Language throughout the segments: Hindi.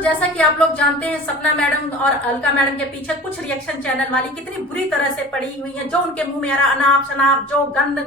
जैसा कि आप लोग जानते हैं, सपना मैडम और अलका मैडम के पीछे कुछ रिएक्शन चैनल वाली कितनी बुरी तरह से पड़ी हुई हैं, जो उनके मुंह में आ रहा अनाप शनाप जो गंद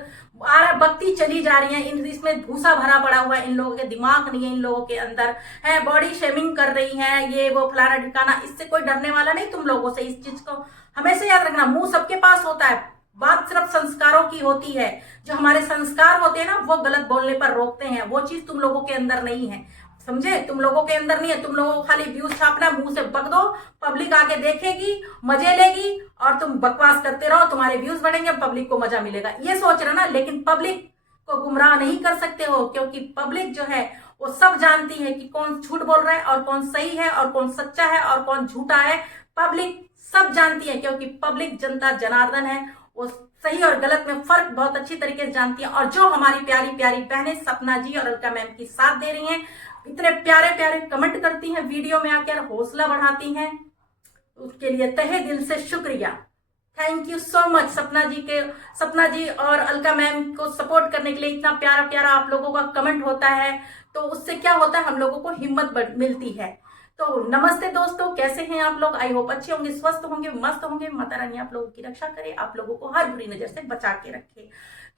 आ रहा बकती चली जा रही है। इसमें भूसा भरा पड़ा हुआ है, इन लोगों के दिमाग नहीं है, इन लोगों के अंदर है। बॉडी शेमिंग कर रही है, ये वो फलाना ठिकाना। इससे कोई डरने वाला नहीं तुम लोगों से। इस चीज को हमेशा याद रखना, मुंह सबके पास होता है, बात सिर्फ संस्कारों की होती है। जो हमारे संस्कार होते हैं ना, वो गलत बोलने पर रोकते हैं। वो चीज तुम लोगों के अंदर नहीं है, समझे? तुम लोगों के अंदर नहीं है। तुम लोगों को खाली व्यूज छापना, मुंह से बक दो, पब्लिक आके देखेगी, मजे लेगी और तुम बकवास करते रहो, तुम्हारे व्यूज बढ़ेंगे, पब्लिक को मजा मिलेगा, ये सोच रहे ना। लेकिन पब्लिक को गुमराह नहीं कर सकते हो, क्योंकि पब्लिक जो है वो सब जानती है कि कौन झूठ बोल रहा है और कौन सही है और कौन सच्चा है और कौन झूठा है। पब्लिक सब जानती है, क्योंकि पब्लिक जनता जनार्दन है। वो सही और गलत में फर्क बहुत अच्छी तरीके से जानती है। और जो हमारी प्यारी प्यारी बहनें सपना जी और अलका मैम की साथ दे रही हैं, इतने प्यारे प्यारे कमेंट करती हैं, वीडियो में आकर हौसला बढ़ाती हैं, उसके लिए तहे दिल से शुक्रिया। थैंक यू सो मच सपना जी और अलका मैम को सपोर्ट करने के लिए। इतना प्यारा प्यारा आप लोगों का कमेंट होता है, तो उससे क्या होता है, हम लोगों को हिम्मत मिलती है। तो नमस्ते दोस्तों, कैसे हैं आप लोग? आई होप अच्छे होंगे, स्वस्थ होंगे, मस्त होंगे। माता रानी आप लोगों की रक्षा करे, आप लोगों को हर बुरी नजर से बचा के रखे।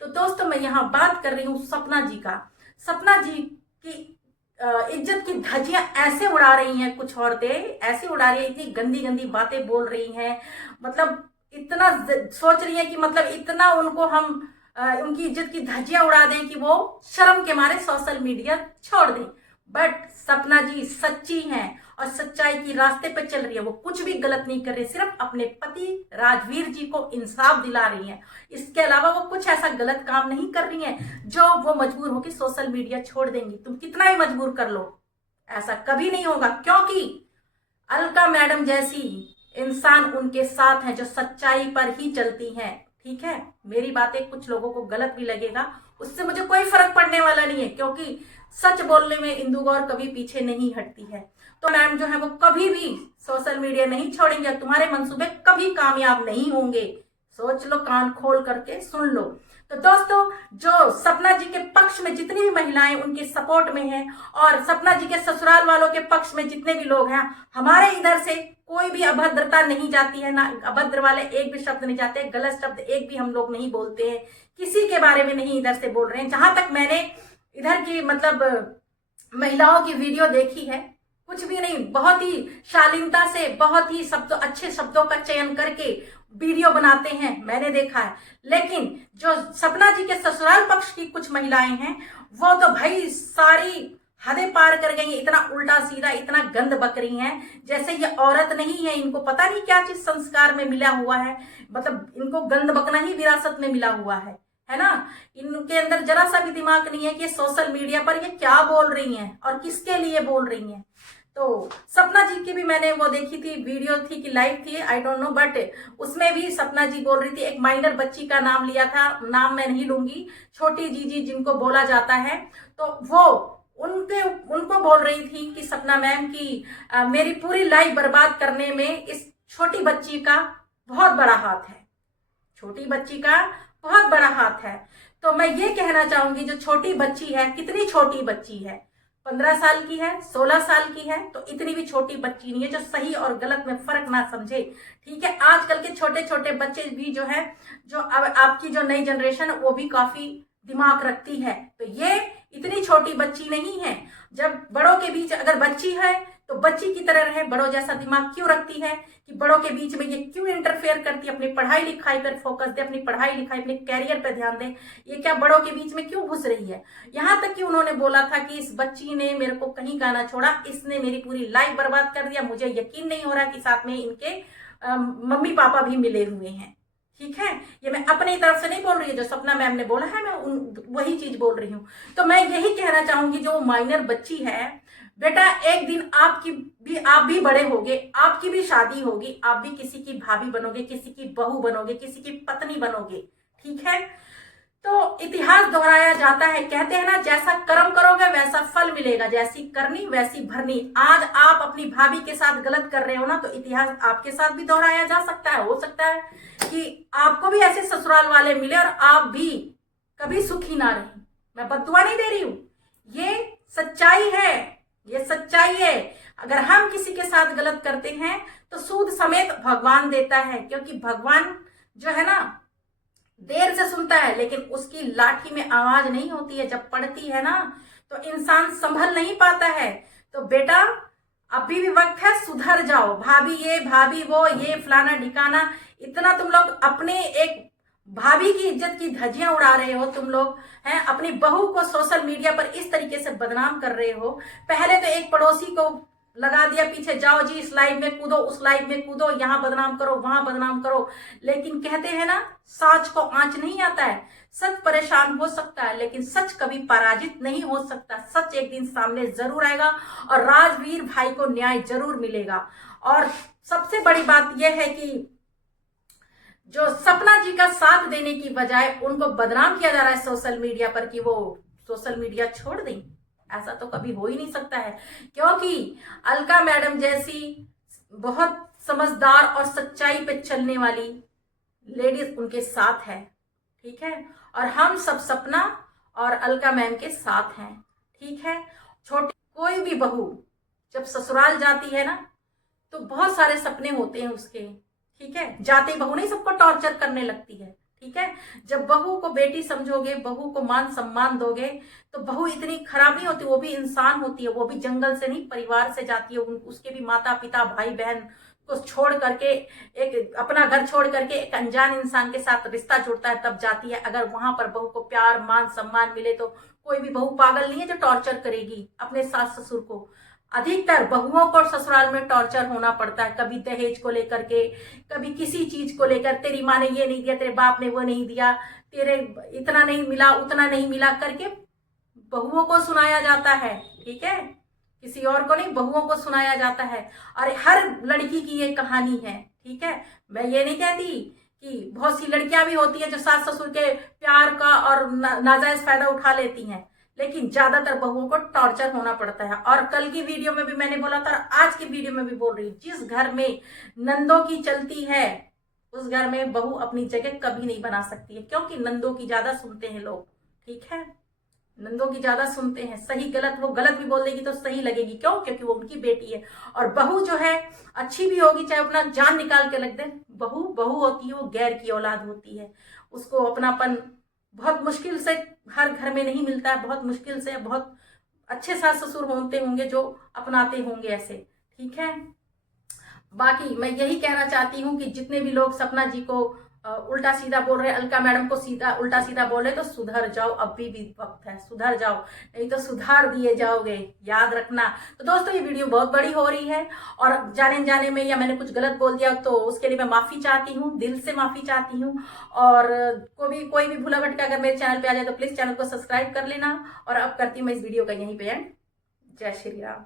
तो दोस्तों, मैं यहाँ बात कर रही हूँ सपना जी का। सपना जी की इज्जत की धज्जियां ऐसे उड़ा रही हैं कुछ औरतें, ऐसे उड़ा रही है, इतनी गंदी गंदी बातें बोल रही हैं। मतलब इतना सोच रही है कि मतलब इतना उनको हम उनकी इज्जत की धज्जियां उड़ा दें कि वो शर्म के मारे सोशल मीडिया छोड़ दें। बट सपना जी सच्ची हैं और सच्चाई की रास्ते पे चल रही है। वो कुछ भी गलत नहीं कर रही, सिर्फ अपने पति राजवीर जी को इंसाफ दिला रही हैं। इसके अलावा वो कुछ ऐसा गलत काम नहीं कर रही हैं जो वो मजबूर होकर सोशल मीडिया छोड़ देंगी। तुम कितना ही मजबूर कर लो, ऐसा कभी नहीं होगा, क्योंकि अलका मैडम जैसी इंसान उनके साथ हैं जो सच्चाई पर ही चलती हैं। ठीक है, मेरी बातें कुछ लोगों को गलत भी लगेगा, उससे मुझे कोई फर्क पड़ने वाला नहीं है, क्योंकि सच बोलने में इंदु गौर कभी पीछे नहीं हटती है। तो मैम जो है वो कभी भी सोशल मीडिया नहीं छोड़ेंगे, तुम्हारे मंसूबे कभी कामयाब नहीं होंगे। सोच लो, कान खोल करके सुन लो। तो दोस्तों, जो सपना जी के पक्ष में जितनी भी महिलाएं उनके सपोर्ट में हैं, और सपना जी के ससुराल वालों के पक्ष में जितने भी लोग हैं, हमारे इधर से कोई भी अभद्रता नहीं जाती है, ना अभद्र वाले एक भी शब्द नहीं जाते, गलत शब्द एक भी हम लोग नहीं बोलते हैं, किसी के बारे में नहीं इधर से बोल रहे हैं। जहां तक मैंने इधर की मतलब महिलाओं की वीडियो देखी है, कुछ भी नहीं, बहुत ही शालीनता से, बहुत ही अच्छे शब्दों का चयन करके वीडियो बनाते हैं, मैंने देखा है। लेकिन जो सपना जी के ससुराल पक्ष की कुछ महिलाएं हैं, वो तो भाई सारी हदें पार कर गई, इतना उल्टा सीधा, इतना गंद बक रही हैं जैसे ये औरत नहीं है। इनको पता नहीं क्या चीज संस्कार में मिला हुआ है, मतलब इनको गंद बकना ही विरासत में मिला हुआ है ना। इनके अंदर जरा सा भी दिमाग नहीं है कि सोशल मीडिया पर ये क्या बोल रही हैं और किसके लिए बोल रही हैं। तो सपना जी की भी मैंने वो देखी थी, वीडियो थी कि लाइव थी, आई डोंट नो, बट उसमें भी सपना जी बोल रही थी, एक माइनर बच्ची का नाम लिया था, नाम मैं नहीं लूंगी, छोटी जीजी जिनको बोला जाता है, तो वो उनको बोल रही थी कि सपना मैम की मेरी पूरी लाइफ बर्बाद करने में इस छोटी बच्ची का बहुत बड़ा हाथ है, छोटी बच्ची का बहुत बड़ा हाथ है। तो मैं ये कहना चाहूंगी, जो छोटी बच्ची है, कितनी छोटी बच्ची है, 15 साल की है, 16 साल की है, तो इतनी भी छोटी बच्ची नहीं है जो सही और गलत में फर्क ना समझे। ठीक है, आजकल के छोटे छोटे बच्चे भी जो है, जो अब आपकी जो नई जनरेशन है, वो भी काफी दिमाग रखती है। तो ये इतनी छोटी बच्ची नहीं है। जब बड़ों के बीच अगर बच्ची है तो बच्ची की तरह रहे, बड़ों जैसा दिमाग क्यों रखती है, कि बड़ों के बीच में ये क्यों इंटरफेयर करती है, अपनी पढ़ाई लिखाई पर फोकस दे, अपनी पढ़ाई लिखाई, अपने कैरियर पर ध्यान दे, ये क्या बड़ों के बीच में क्यों घुस रही है। यहाँ तक कि उन्होंने बोला था कि इस बच्ची ने मेरे को कहीं का ना छोड़ा, इसने मेरी पूरी लाइफ बर्बाद कर दिया, मुझे यकीन नहीं हो रहा कि साथ में इनके मम्मी पापा भी मिले हुए हैं। ठीक है, ये मैं अपनी तरफ से नहीं बोल रही है, जो सपना मैम ने बोला है मैं वही चीज बोल रही हूँ। तो मैं यही कहना चाहूंगी, जो माइनर बच्ची है, बेटा एक दिन आप भी बड़े होगे, आपकी भी शादी होगी, आप भी किसी की भाभी बनोगे, किसी की बहू बनोगे, किसी की पत्नी बनोगे। ठीक है, तो इतिहास दोहराया जाता है, कहते हैं ना, जैसा कर्म करोगे वैसा फल मिलेगा, जैसी करनी वैसी भरनी। आज आप अपनी भाभी के साथ गलत कर रहे हो ना, तो इतिहास आपके साथ भी दोहराया जा सकता है। हो सकता है कि आपको भी ऐसे ससुराल वाले मिले और आप भी कभी सुखी ना रही। मैं बद्दुआ नहीं दे रही हूं, ये सच्चाई है, ये सच्चाई है। अगर हम किसी के साथ गलत करते हैं तो सूद समेत भगवान देता है, क्योंकि भगवान जो है ना देर से सुनता है, लेकिन उसकी लाठी में आवाज नहीं होती है, जब पड़ती है ना तो इंसान संभल नहीं पाता है। तो बेटा अभी भी वक्त है, सुधर जाओ। भाभी ये भाभी वो, ये फलाना ढिकाना, इतना तुम लोग अपने एक भाभी की इज्जत की धज्जियां उड़ा रहे हो। तुम लोग हैं अपनी बहू को सोशल मीडिया पर इस तरीके से बदनाम कर रहे हो। पहले तो एक पड़ोसी को लगा दिया पीछे, जाओ जी इस लाइव में कूदो, उस लाइव में कूदो, यहाँ बदनाम करो, वहां बदनाम करो। लेकिन कहते हैं ना साच को आंच नहीं आता है। सच परेशान हो सकता है, लेकिन सच कभी पराजित नहीं हो सकता। सच एक दिन सामने जरूर आएगा और राजवीर भाई को न्याय जरूर मिलेगा। और सबसे बड़ी बात यह है कि जो सपना जी का साथ देने की बजाय उनको बदनाम किया जा रहा है सोशल मीडिया पर कि वो सोशल मीडिया छोड़ दें, ऐसा तो कभी हो ही नहीं सकता है। क्योंकि अलका मैडम जैसी बहुत समझदार और सच्चाई पे चलने वाली लेडीज उनके साथ है, ठीक है। और हम सब सपना और अलका मैम के साथ हैं, ठीक है। छोटी कोई भी बहू जब ससुराल जाती है ना तो बहुत सारे सपने होते हैं उसके, ठीक है। जाते ही बहू नहीं सबको टॉर्चर करने लगती है, ठीक है। जब बहू को बेटी समझोगे, बहू को मान सम्मान दोगे, तो बहू इतनी खराब नहीं होती, वो भी इंसान होती है। वो भी जंगल से नहीं परिवार से जाती है। उसके भी माता पिता भाई बहन को छोड़ करके, एक अपना घर छोड़ करके एक अनजान इंसान के साथ रिश्ता जुड़ता है, तब जाती है। अगर वहां पर बहू को प्यार मान सम्मान मिले तो कोई भी बहू पागल नहीं है जो टॉर्चर करेगी अपने सास ससुर को। अधिकतर बहुओं को ससुराल में टॉर्चर होना पड़ता है, कभी दहेज को लेकर के, कभी किसी चीज को लेकर, तेरी माँ ने ये नहीं दिया, तेरे बाप ने वो नहीं दिया, तेरे इतना नहीं मिला, उतना नहीं मिला करके बहुओं को सुनाया जाता है, ठीक है। किसी और को नहीं, बहुओं को सुनाया जाता है। और हर लड़की की ये कहानी है, ठीक है। मैं ये नहीं कहती कि बहुत सी लड़कियां भी होती हैं जो सास ससुर के प्यार का और नाजायज फायदा उठा लेती हैं, लेकिन ज्यादातर बहुओं को टॉर्चर होना पड़ता है। और कल की वीडियो में भी मैंने बोला था, आज की वीडियो में भी बोल रही हूँ, जिस घर में नंदों की चलती है उस घर में बहू अपनी जगह कभी नहीं बना सकती है, क्योंकि नंदों की ज्यादा सुनते हैं लोग, ठीक है। नंदों की ज्यादा सुनते हैं, सही गलत वो गलत भी बोल देगी तो सही लगेगी, क्यों? क्योंकि वो उनकी बेटी है। और बहू जो है अच्छी भी होगी, चाहे अपना जान निकाल के रख दे, बहू बहू होती है, वो गैर की औलाद होती है। उसको अपनापन बहुत मुश्किल से हर घर में नहीं मिलता है, बहुत मुश्किल से। बहुत अच्छे सास ससुर होते होंगे जो अपनाते होंगे ऐसे, ठीक है। बाकी मैं यही कहना चाहती हूँ कि जितने भी लोग सपना जी को उल्टा सीधा बोल रहे, अलका मैडम को सीधा उल्टा सीधा बोले, तो सुधर जाओ, अभी भी वक्त है, सुधर जाओ, नहीं तो सुधार दिए जाओगे, याद रखना। तो दोस्तों ये वीडियो बहुत बड़ी हो रही है और जाने जाने में या मैंने कुछ गलत बोल दिया तो उसके लिए मैं माफी चाहती हूँ, दिल से माफी चाहती हूँ। और कोई भी भूला भटका अगर मेरे चैनल पे आ जाए तो प्लीज चैनल को सब्सक्राइब कर लेना। और अब करती हूँ मैं इस वीडियो का यहीं पे एंड। जय श्री राम।